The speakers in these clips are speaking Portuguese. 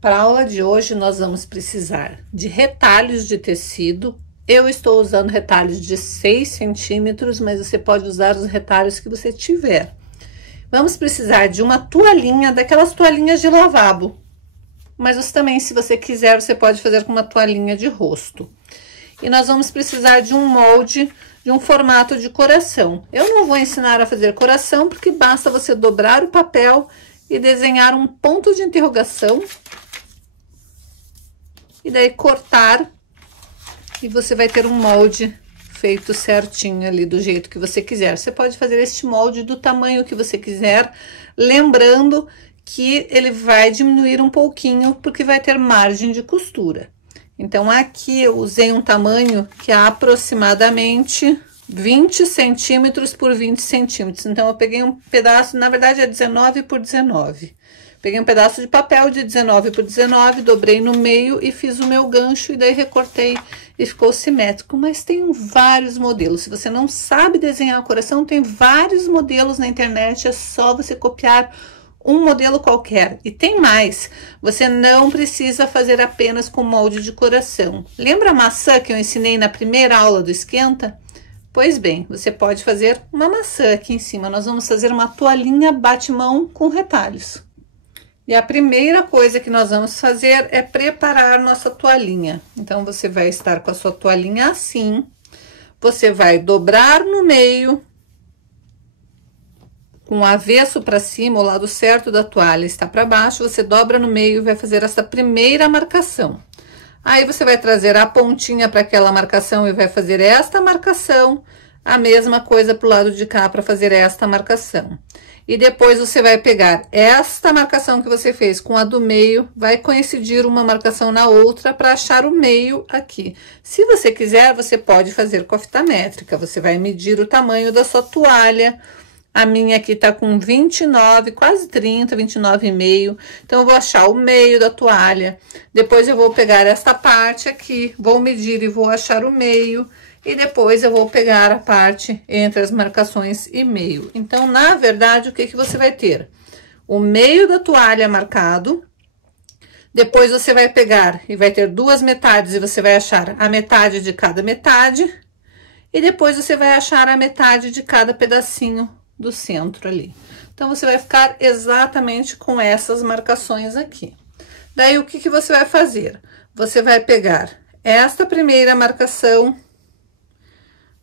Para a aula de hoje, nós vamos precisar de retalhos de tecido. Eu estou usando retalhos de 6 centímetros, mas você pode usar os retalhos que você tiver. Vamos precisar de uma toalhinha, daquelas toalhinhas de lavabo. Mas você também, se você quiser, você pode fazer com uma toalhinha de rosto. E nós vamos precisar de um molde, de um formato de coração. Eu não vou ensinar a fazer coração, porque basta você dobrar o papel e desenhar um ponto de interrogação. E daí cortar, e você vai ter um molde feito certinho ali, do jeito que você quiser. Você pode fazer este molde do tamanho que você quiser, lembrando que ele vai diminuir um pouquinho, porque vai ter margem de costura. Então, aqui eu usei um tamanho que é aproximadamente 20 centímetros por 20 centímetros. Então, eu peguei um pedaço, na verdade é 19 por 19. Peguei um pedaço de papel de 19 por 19, dobrei no meio e fiz o meu gancho, e daí recortei e ficou simétrico. Mas tem vários modelos. Se você não sabe desenhar coração, tem vários modelos na internet, é só você copiar um modelo qualquer. E tem mais, você não precisa fazer apenas com molde de coração. Lembra a maçã que eu ensinei na primeira aula do Esquenta? Pois bem, você pode fazer uma maçã aqui em cima. Nós vamos fazer uma toalhinha bate-mão com retalhos. E a primeira coisa que nós vamos fazer é preparar nossa toalhinha. Então, você vai estar com a sua toalhinha assim, você vai dobrar no meio, com o avesso para cima, o lado certo da toalha está para baixo, você dobra no meio e vai fazer essa primeira marcação. Aí, você vai trazer a pontinha para aquela marcação e vai fazer esta marcação, a mesma coisa para o lado de cá para fazer esta marcação. E depois você vai pegar esta marcação que você fez com a do meio, vai coincidir uma marcação na outra para achar o meio aqui. Se você quiser, você pode fazer com a fita métrica. Você vai medir o tamanho da sua toalha. A minha aqui tá com 29, quase 30, 29,5. Então, eu vou achar o meio da toalha. Depois, eu vou pegar esta parte aqui, vou medir e vou achar o meio. E depois eu vou pegar a parte entre as marcações e meio. Então, na verdade, o que você vai ter? O meio da toalha marcado. Depois, você vai pegar e vai ter duas metades e você vai achar a metade de cada metade. E depois, você vai achar a metade de cada pedacinho do centro ali. Então, você vai ficar exatamente com essas marcações aqui. Daí, o que você vai fazer? Você vai pegar esta primeira marcação,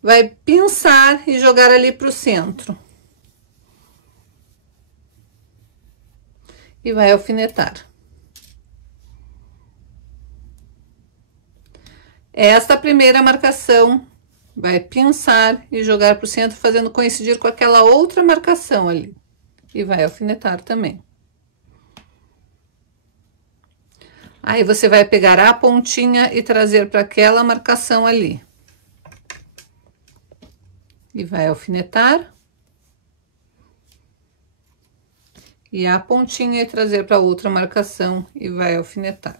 vai pinçar e jogar ali para o centro. E vai alfinetar. Esta primeira marcação, vai pinçar e jogar para o centro, fazendo coincidir com aquela outra marcação ali. E vai alfinetar também. Aí, você vai pegar a pontinha e trazer para aquela marcação ali. E vai alfinetar. E a pontinha e trazer para outra marcação e vai alfinetar.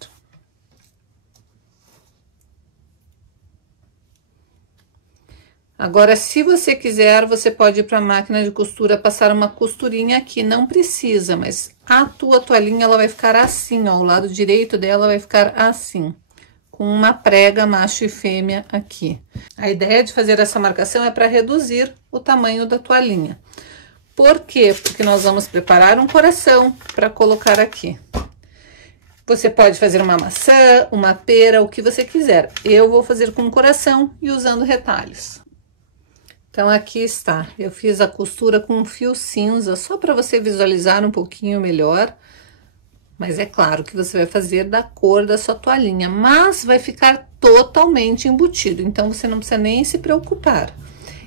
Agora, se você quiser, você pode ir para a máquina de costura, passar uma costurinha aqui. Não precisa, mas a tua toalhinha, ela vai ficar assim, ó. O lado direito dela vai ficar assim, com uma prega macho e fêmea aqui. A ideia de fazer essa marcação é para reduzir o tamanho da toalhinha. Por quê? Porque nós vamos preparar um coração para colocar aqui. Você pode fazer uma maçã, uma pera, o que você quiser. Eu vou fazer com coração e usando retalhos. Então, aqui está. Eu fiz a costura com um fio cinza, só para você visualizar um pouquinho melhor. Mas é claro que você vai fazer da cor da sua toalhinha, mas vai ficar totalmente embutido, então você não precisa nem se preocupar.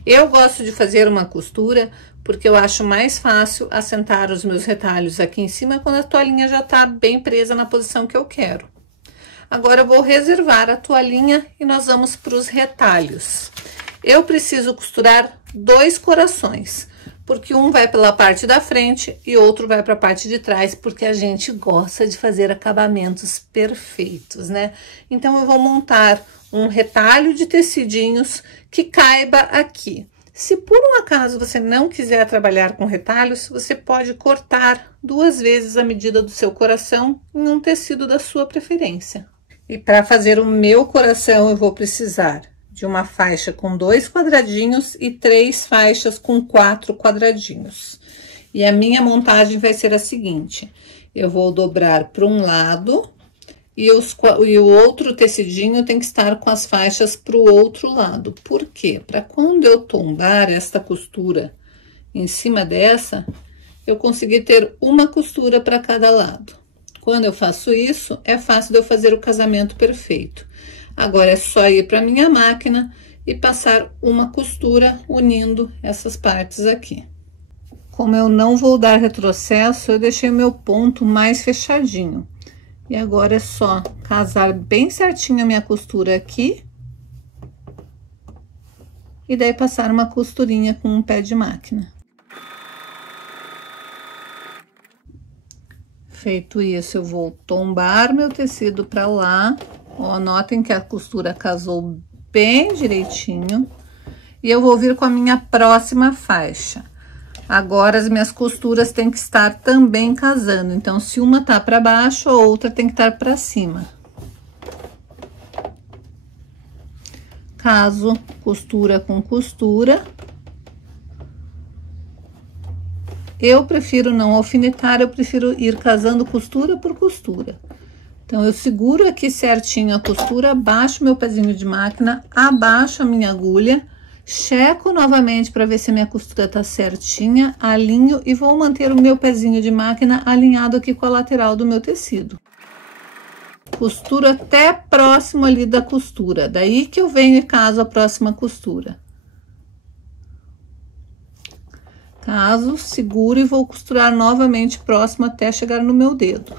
Eu gosto de fazer uma costura porque eu acho mais fácil assentar os meus retalhos aqui em cima quando a toalhinha já tá bem presa na posição que eu quero. Agora, eu vou reservar a toalhinha e nós vamos para os retalhos. Eu preciso costurar 2 corações, porque um vai pela parte da frente e outro vai para a parte de trás, porque a gente gosta de fazer acabamentos perfeitos, né? Então, eu vou montar um retalho de tecidinhos que caiba aqui. Se por um acaso você não quiser trabalhar com retalhos, você pode cortar 2 vezes a medida do seu coração em um tecido da sua preferência. E para fazer o meu coração, eu vou precisar de uma faixa com 2 quadradinhos e 3 faixas com 4 quadradinhos. E a minha montagem vai ser a seguinte: eu vou dobrar para um lado e o outro tecidinho tem que estar com as faixas para o outro lado. Por quê? Para quando eu tombar esta costura em cima dessa, eu conseguir ter uma costura para cada lado. Quando eu faço isso, é fácil de eu fazer o casamento perfeito. Agora, é só ir para minha máquina e passar uma costura unindo essas partes aqui. Como eu não vou dar retrocesso, eu deixei o meu ponto mais fechadinho. E agora é só casar bem certinho a minha costura aqui. E daí passar uma costurinha com um pé de máquina. Feito isso, eu vou tombar meu tecido para lá. Ó, notem que a costura casou bem direitinho. E eu vou vir com a minha próxima faixa. Agora, as minhas costuras têm que estar também casando. Então, se uma tá para baixo, a outra tem que estar para cima. Caso costura com costura. Eu prefiro não alfinetar, eu prefiro ir casando costura por costura. Então, eu seguro aqui certinho a costura, abaixo meu pezinho de máquina, abaixo a minha agulha, checo novamente para ver se a minha costura tá certinha, alinho e vou manter o meu pezinho de máquina alinhado aqui com a lateral do meu tecido. Costuro até próximo ali da costura, daí que eu venho e caso a próxima costura. Caso, seguro e vou costurar novamente próximo até chegar no meu dedo.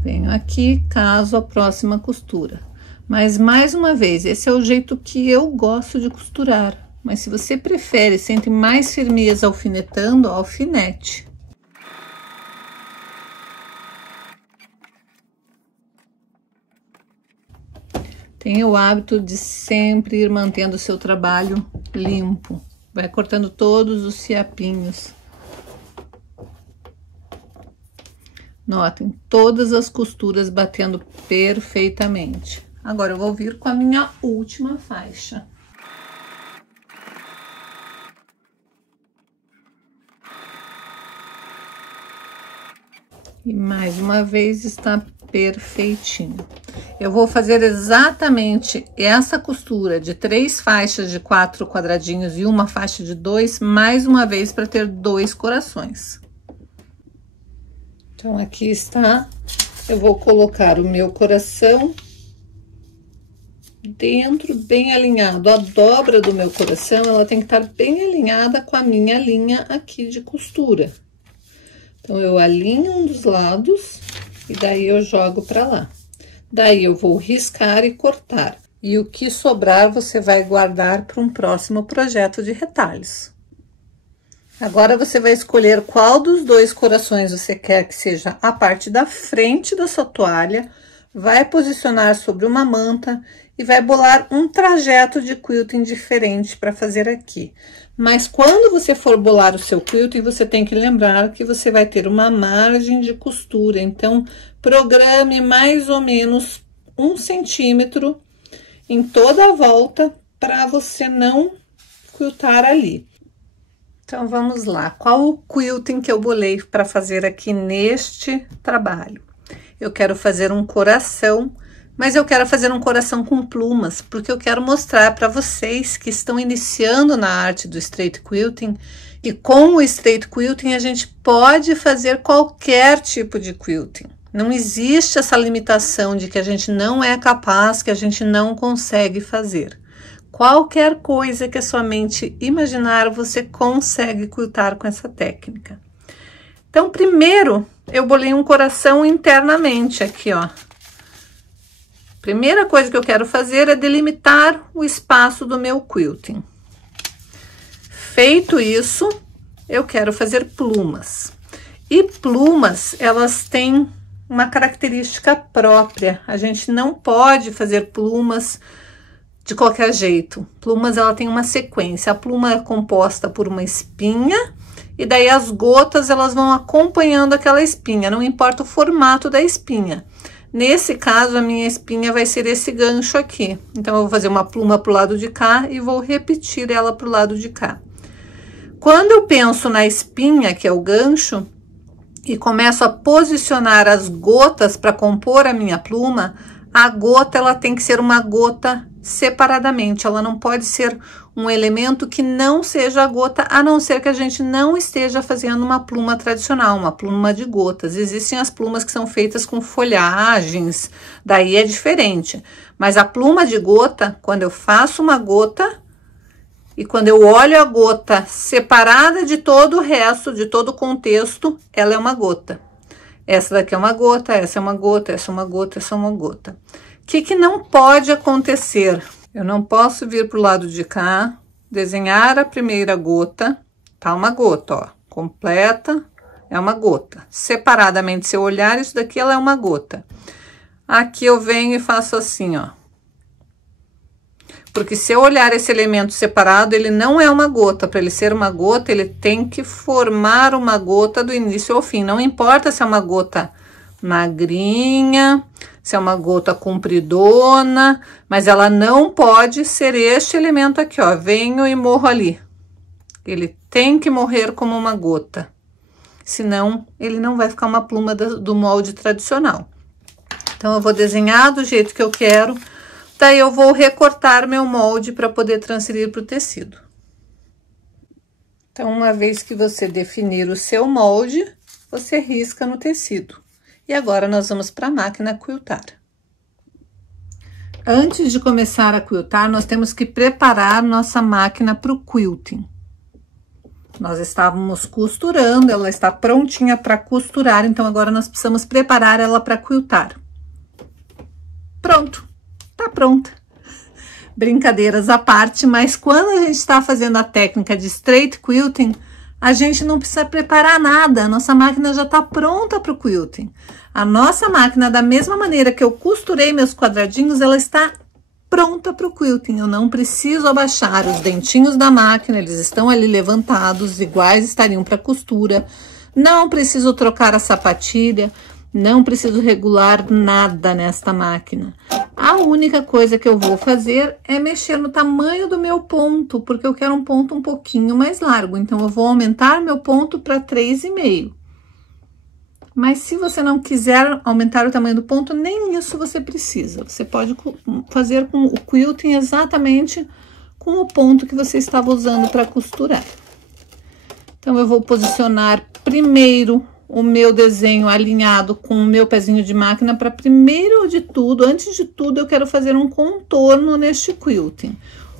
Venho aqui, caso a próxima costura. Mas, mais uma vez, esse é o jeito que eu gosto de costurar. Mas, se você prefere, sente mais firmeza alfinetando, alfinete. Tenha o hábito de sempre ir mantendo o seu trabalho limpo. Vai cortando todos os fiapinhos. Notem, todas as costuras batendo perfeitamente. Agora, eu vou vir com a minha última faixa. E mais uma vez está perfeitinho. Eu vou fazer exatamente essa costura de 3 faixas de 4 quadradinhos e uma faixa de 2, mais uma vez, para ter 2 corações. Então, aqui está. Eu vou colocar o meu coração dentro, bem alinhado. A dobra do meu coração, ela tem que estar bem alinhada com a minha linha aqui de costura. Então, eu alinho um dos lados e daí eu jogo para lá. Daí, eu vou riscar e cortar. E o que sobrar, você vai guardar para um próximo projeto de retalhos. Agora, você vai escolher qual dos 2 corações você quer que seja a parte da frente da sua toalha, vai posicionar sobre uma manta e vai bolar um trajeto de quilting diferente para fazer aqui. Mas quando você for bolar o seu quilting, você tem que lembrar que você vai ter uma margem de costura. Então, programe mais ou menos 1 centímetro em toda a volta para você não quiltar ali. Então, vamos lá. Qual o quilting que eu bolei para fazer aqui neste trabalho? Eu quero fazer um coração, mas eu quero fazer um coração com plumas, porque eu quero mostrar para vocês que estão iniciando na arte do straight quilting, e com o straight quilting a gente pode fazer qualquer tipo de quilting. Não existe essa limitação de que a gente não é capaz, que a gente não consegue fazer. Qualquer coisa que a sua mente imaginar, você consegue quiltar com essa técnica. Então, primeiro, eu bolei um coração internamente aqui, ó. Primeira coisa que eu quero fazer é delimitar o espaço do meu quilting. Feito isso, eu quero fazer plumas. E plumas, elas têm uma característica própria. A gente não pode fazer plumas de qualquer jeito. Plumas, ela tem uma sequência. A pluma é composta por uma espinha e daí as gotas, elas vão acompanhando aquela espinha, não importa o formato da espinha. Nesse caso, a minha espinha vai ser esse gancho aqui. Então, eu vou fazer uma pluma pro lado de cá e vou repetir ela pro lado de cá. Quando eu penso na espinha, que é o gancho, e começo a posicionar as gotas para compor a minha pluma, a gota, ela tem que ser uma gota separadamente. Ela não pode ser um elemento que não seja a gota, a não ser que a gente não esteja fazendo uma pluma tradicional, uma pluma de gotas. Existem as plumas que são feitas com folhagens, daí é diferente. Mas a pluma de gota, quando eu faço uma gota e quando eu olho a gota separada de todo o resto, de todo o contexto, ela é uma gota. Essa daqui é uma gota, essa é uma gota, essa é uma gota, essa é uma gota. O que não pode acontecer? Eu não posso vir pro lado de cá, desenhar a primeira gota, tá uma gota, ó, completa, é uma gota. Separadamente, se eu olhar isso daqui, ela é uma gota. Aqui eu venho e faço assim, ó. Porque se eu olhar esse elemento separado, ele não é uma gota. Para ele ser uma gota, ele tem que formar uma gota do início ao fim. Não importa se é uma gota magrinha, se é uma gota compridona, mas ela não pode ser este elemento aqui, ó. Venho e morro ali. Ele tem que morrer como uma gota. Senão, ele não vai ficar uma pluma do molde tradicional. Então, eu vou desenhar do jeito que eu quero. Daí, eu vou recortar meu molde para poder transferir para o tecido. Então, uma vez que você definir o seu molde, você risca no tecido. E agora, nós vamos para a máquina quiltar. Antes de começar a quiltar, nós temos que preparar nossa máquina para o quilting. Nós estávamos costurando, ela está prontinha para costurar, então agora nós precisamos preparar ela para quiltar. Pronto, tá pronta. Brincadeiras à parte, mas quando a gente está fazendo a técnica de straight quilting, a gente não precisa preparar nada, a nossa máquina já está pronta para o quilting. A nossa máquina, da mesma maneira que eu costurei meus quadradinhos, ela está pronta para o quilting. Eu não preciso abaixar os dentinhos da máquina, eles estão ali levantados, iguais estariam para costura. Não preciso trocar a sapatilha, não preciso regular nada nesta máquina. A única coisa que eu vou fazer é mexer no tamanho do meu ponto, porque eu quero um ponto um pouquinho mais largo. Então, eu vou aumentar meu ponto para 3,5. Mas se você não quiser aumentar o tamanho do ponto, nem isso você precisa. Você pode fazer com o quilting exatamente com o ponto que você estava usando para costurar. Então, eu vou posicionar primeiro o meu desenho alinhado com o meu pezinho de máquina para primeiro de tudo, antes de tudo, eu quero fazer um contorno neste quilting.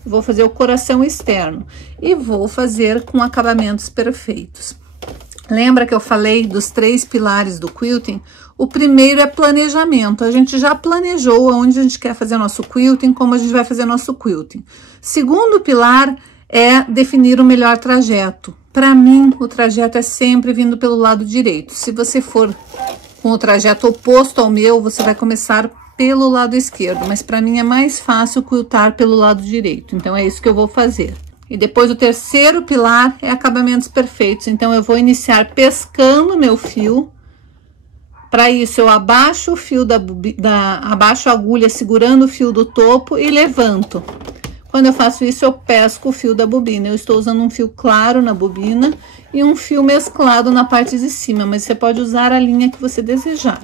Vou fazer o coração externo e vou fazer com acabamentos perfeitos. Lembra que eu falei dos 3 pilares do quilting? O primeiro é planejamento. A gente já planejou onde a gente quer fazer nosso quilting, como a gente vai fazer nosso quilting. Segundo pilar é definir o melhor trajeto. Para mim, o trajeto é sempre vindo pelo lado direito. Se você for com o trajeto oposto ao meu, você vai começar pelo lado esquerdo. Mas para mim é mais fácil quiltar pelo lado direito. Então, é isso que eu vou fazer. E depois o terceiro pilar é acabamentos perfeitos. Então, eu vou iniciar pescando meu fio. Para isso, eu abaixo o fio abaixo a agulha segurando o fio do topo e levanto. Quando eu faço isso, eu pesco o fio da bobina. Eu estou usando um fio claro na bobina e um fio mesclado na parte de cima, mas você pode usar a linha que você desejar.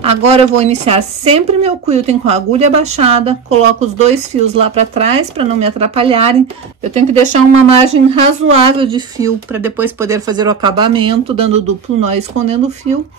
Agora, eu vou iniciar sempre meu quilting com a agulha abaixada, coloco os 2 fios lá para trás para não me atrapalharem. Eu tenho que deixar uma margem razoável de fio para depois poder fazer o acabamento, dando duplo nó, escondendo o fio.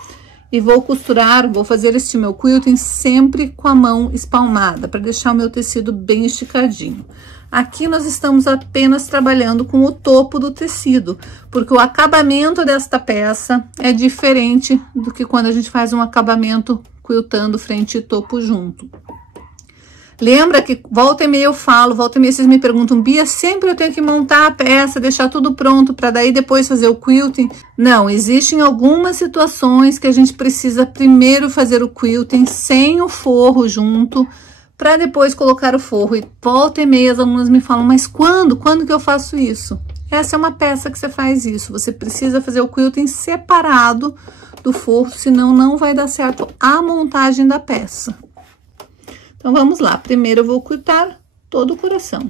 E vou costurar, vou fazer este meu quilting sempre com a mão espalmada, para deixar o meu tecido bem esticadinho. Aqui nós estamos apenas trabalhando com o topo do tecido, porque o acabamento desta peça é diferente do que quando a gente faz um acabamento quiltando frente e topo junto. Lembra que volta e meia eu falo, volta e meia vocês me perguntam, Bia, sempre eu tenho que montar a peça, deixar tudo pronto para daí depois fazer o quilting? Não, existem algumas situações que a gente precisa primeiro fazer o quilting sem o forro junto, para depois colocar o forro. E volta e meia as alunas me falam, mas quando? Quando que eu faço isso? Essa é uma peça que você faz isso. Você precisa fazer o quilting separado do forro, senão não vai dar certo a montagem da peça. Então, vamos lá. Primeiro eu vou quiltar todo o coração.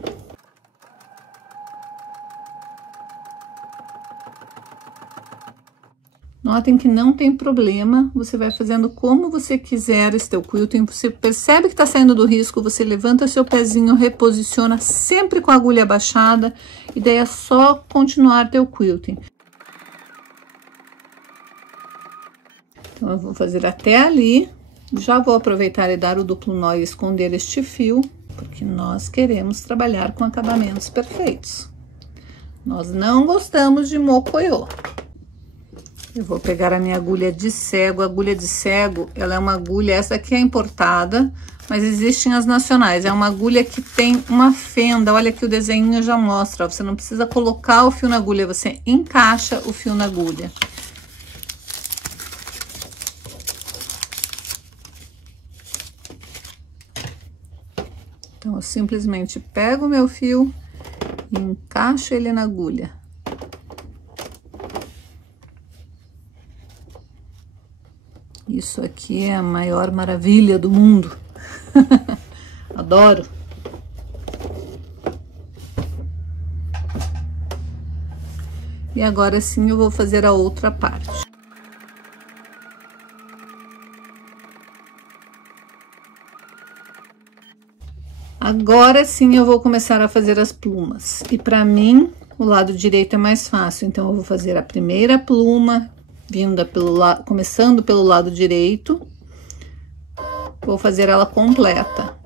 Notem que não tem problema, você vai fazendo como você quiser esse teu quilting. Você percebe que tá saindo do risco, você levanta seu pezinho, reposiciona sempre com a agulha abaixada, e daí é só continuar teu quilting. Então, eu vou fazer até ali, já vou aproveitar e dar o duplo nó e esconder este fio, porque nós queremos trabalhar com acabamentos perfeitos. Nós não gostamos de mocoiô. Eu vou pegar a minha agulha de cego. A agulha de cego, ela é uma agulha, essa aqui é importada, mas existem as nacionais. É uma agulha que tem uma fenda, olha aqui o desenho já mostra, ó, você não precisa colocar o fio na agulha, você encaixa o fio na agulha. Então, eu simplesmente pego o meu fio e encaixo ele na agulha. Isso aqui é a maior maravilha do mundo. Adoro. E agora sim eu vou fazer a outra parte. Agora sim eu vou começar a fazer as plumas. E para mim, o lado direito é mais fácil. Então, eu vou fazer a primeira pluma, vinda começando pelo lado direito. Vou fazer ela completa.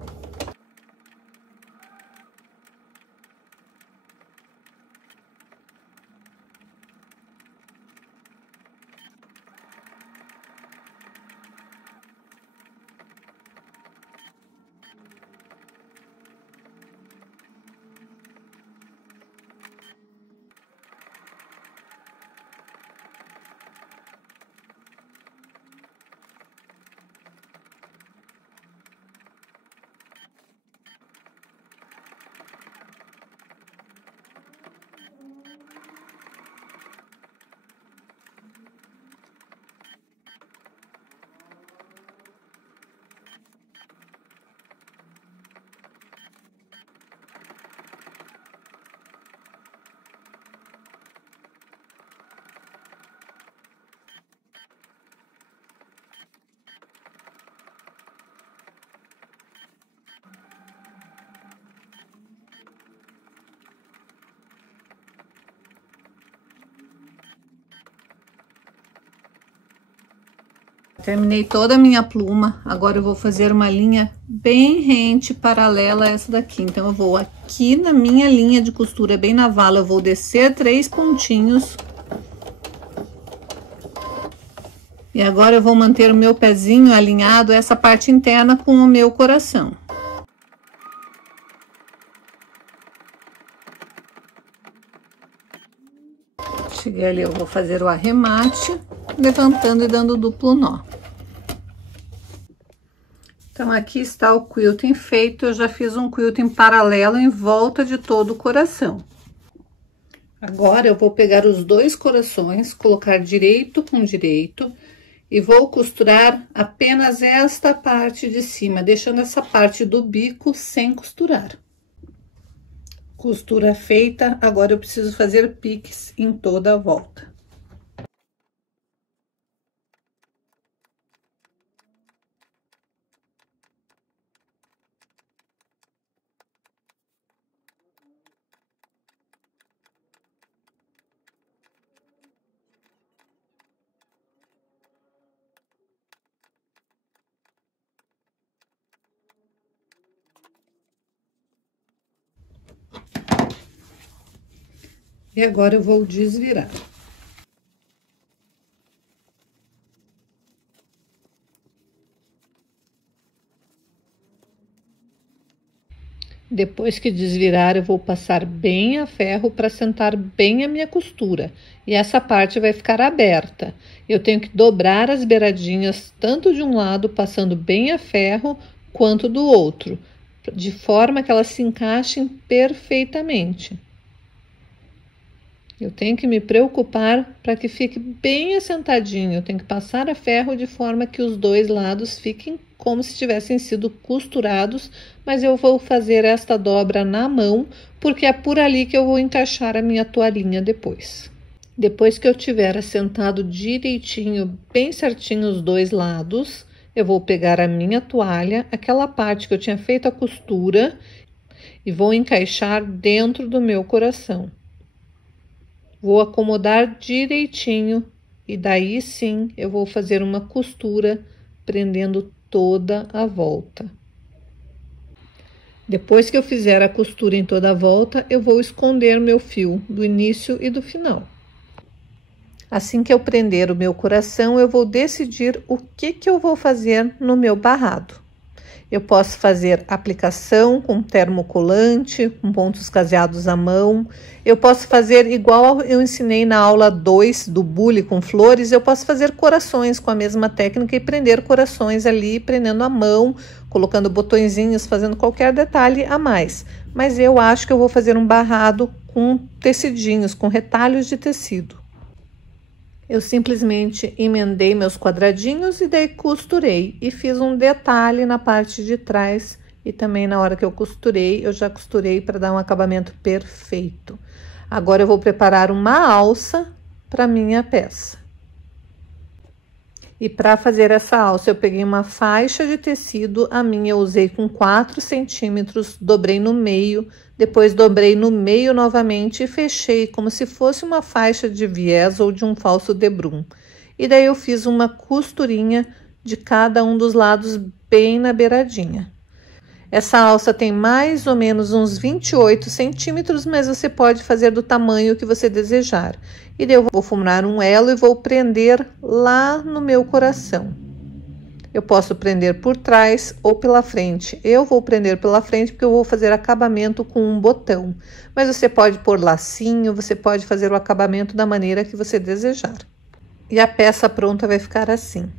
Terminei toda a minha pluma, agora eu vou fazer uma linha bem rente, paralela a essa daqui. Então, eu vou aqui na minha linha de costura, bem na vala, eu vou descer 3 pontinhos. E agora eu vou manter o meu pezinho alinhado, essa parte interna com o meu coração. Cheguei ali, eu vou fazer o arremate, levantando e dando duplo nó. Então, aqui está o quilting feito, eu já fiz um quilting paralelo em volta de todo o coração. Agora, eu vou pegar os 2 corações, colocar direito com direito, e vou costurar apenas esta parte de cima, deixando essa parte do bico sem costurar. Costura feita, agora eu preciso fazer piques em toda a volta. E agora eu vou desvirar. Depois que desvirar, eu vou passar bem a ferro para sentar bem a minha costura. E essa parte vai ficar aberta. Eu tenho que dobrar as beiradinhas, tanto de um lado, passando bem a ferro, quanto do outro, de forma que elas se encaixem perfeitamente. Eu tenho que me preocupar para que fique bem assentadinho. Eu tenho que passar a ferro de forma que os dois lados fiquem como se tivessem sido costurados, mas eu vou fazer esta dobra na mão, porque é por ali que eu vou encaixar a minha toalhinha depois. Depois que eu tiver assentado direitinho, bem certinho os dois lados, eu vou pegar a minha toalha, aquela parte que eu tinha feito a costura, e vou encaixar dentro do meu coração. Vou acomodar direitinho e daí sim eu vou fazer uma costura prendendo toda a volta. Depois que eu fizer a costura em toda a volta, eu vou esconder meu fio do início e do final. Assim que eu prender o meu coração, eu vou decidir o que eu vou fazer no meu barrado. Eu posso fazer aplicação com termocolante, com pontos caseados à mão. Eu posso fazer igual eu ensinei na aula 2 do bule com flores. Eu posso fazer corações com a mesma técnica e prender corações ali, prendendo a mão, colocando botõezinhos, fazendo qualquer detalhe a mais. Mas eu acho que eu vou fazer um barrado com tecidinhos, com retalhos de tecido. Eu simplesmente emendei meus quadradinhos e daí costurei e fiz um detalhe na parte de trás e também na hora que eu costurei, eu já costurei para dar um acabamento perfeito. Agora eu vou preparar uma alça para minha peça. E para fazer essa alça, eu peguei uma faixa de tecido, a minha eu usei com 4 centímetros, dobrei no meio, depois dobrei no meio novamente e fechei como se fosse uma faixa de viés ou de um falso debrum. E daí eu fiz uma costurinha de cada um dos lados bem na beiradinha. Essa alça tem mais ou menos uns 28 centímetros, mas você pode fazer do tamanho que você desejar. E daí eu vou furar um elo e vou prender lá no meu coração. Eu posso prender por trás ou pela frente. Eu vou prender pela frente porque eu vou fazer acabamento com um botão. Mas você pode pôr lacinho, você pode fazer o acabamento da maneira que você desejar. E a peça pronta vai ficar assim.